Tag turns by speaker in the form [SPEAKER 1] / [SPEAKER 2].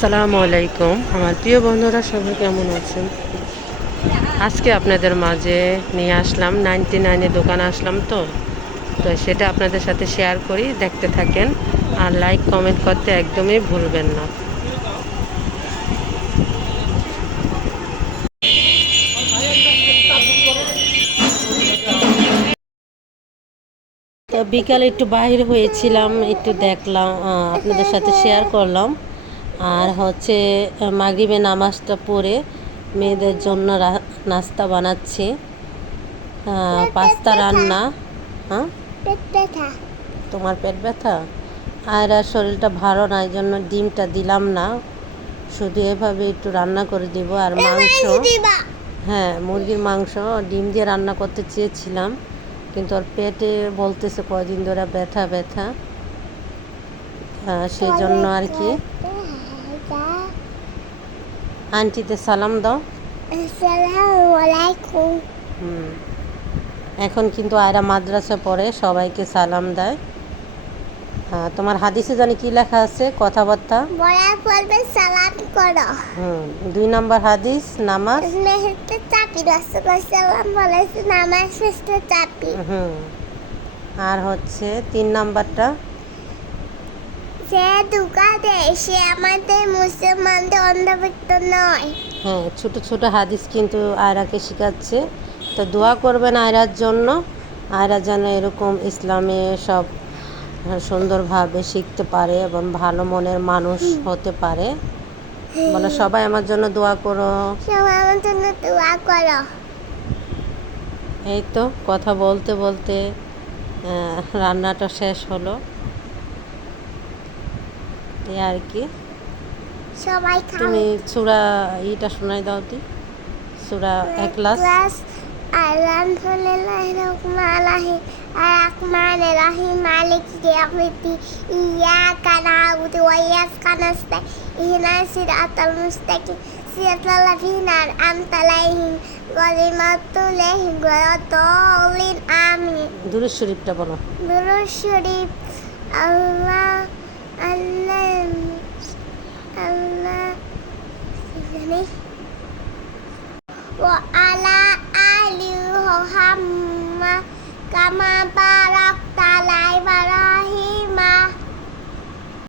[SPEAKER 1] আসসালামু আলাইকুম। আমার প্রিয় বন্ধুরা, সবাই কেমন আছেন? আজকে আপনাদের মাঝে নিয়ে আসলাম, নাইনটি নাইনের দোকানে আসলাম তো। তো সেটা আপনাদের সাথে শেয়ার করি, দেখতে থাকেন। আর লাইক কমেন্ট করতে একদমই ভুলবেন না। বিকালে একটু বাইরে হয়েছিলাম, একটু দেখলাম আপনাদের সাথে শেয়ার করলাম। আর হচ্ছে মাগরিবে নামাজটা পড়ে মেয়েদের জন্য নাস্তা বানাচ্ছি। পাস্তা রান্না। হ্যাঁ? তোমার পেট ব্যথা? আর আর শরীরটা ভালো না এই জন্য ডিমটা দিলাম না। শুধু এভাবে একটু রান্না করে দিব। আর মাংস হ্যাঁ মুরগির মাংস ডিম দিয়ে রান্না করতে চেয়েছিলাম। কিন্তু ওর পেটে বলতেছে কদিন ধরে ব্যথা ব্যথা। আহ, সেজন্য আর কি। আন্টিতে সালাম দাও হুম। এখন কিন্তু আয়রা মাদ্রাসা পড়ে সবাইকে সালাম দেয়। হ্যাঁ তোমার হাদিসে জানি কি লেখা আছে কথাবার্তা?
[SPEAKER 2] বড়া পড়বে সালাম করো।
[SPEAKER 1] হুম দুই নম্বর হাদিস নামাজ?
[SPEAKER 2] মেহেতে চাপি রাসুল্লাহ সাল্লাম বলেছে নামাজ শেষে চাপি।
[SPEAKER 1] হুম। আর হচ্ছে তিন নাম্বারটা?
[SPEAKER 2] সে দোকানে সে আমাদের মুসলমানদের অন্ধভুক্ত নয়।
[SPEAKER 1] হ্যাঁ ছোট ছোট হাদিস কিন্তু আয়রাকে শেখাচ্ছে। তো দোয়া করবেন আয়রার জন্য। আয়রা যেন এরকম ইসলামে সব সুন্দরভাবে শিখতে পারে এবং ভালো মনের মানুষ হতে পারে। বলে সবাই আমার জন্য দোয়া করো।
[SPEAKER 2] সবাই আমার জন্য দোয়া করো।
[SPEAKER 1] এই তো কথা বলতে বলতে রান্নাটা শেষ হলো। এই আর কি
[SPEAKER 2] সবাই
[SPEAKER 1] তুমি
[SPEAKER 2] খাও
[SPEAKER 1] চূড়া ইটা শোনাই দাও দি চূড়া এক ক্লাস
[SPEAKER 2] ক্লাস আলহামদুলিল্লাহ রহমান রাহিম الرحمن الرحيم مالك يوم الدين إياك نعبد وإياك نستعين اهدنا الصراط المستقيم صراط الذين أنعمت عليهم غير المغضوب عليهم ولا الضالين آمين
[SPEAKER 1] দূরের শরীফটা বলো
[SPEAKER 2] দুরূদ শরীফ আল্লাহ আল্লাহ 我阿拉爱你好汉姆妈干嘛吧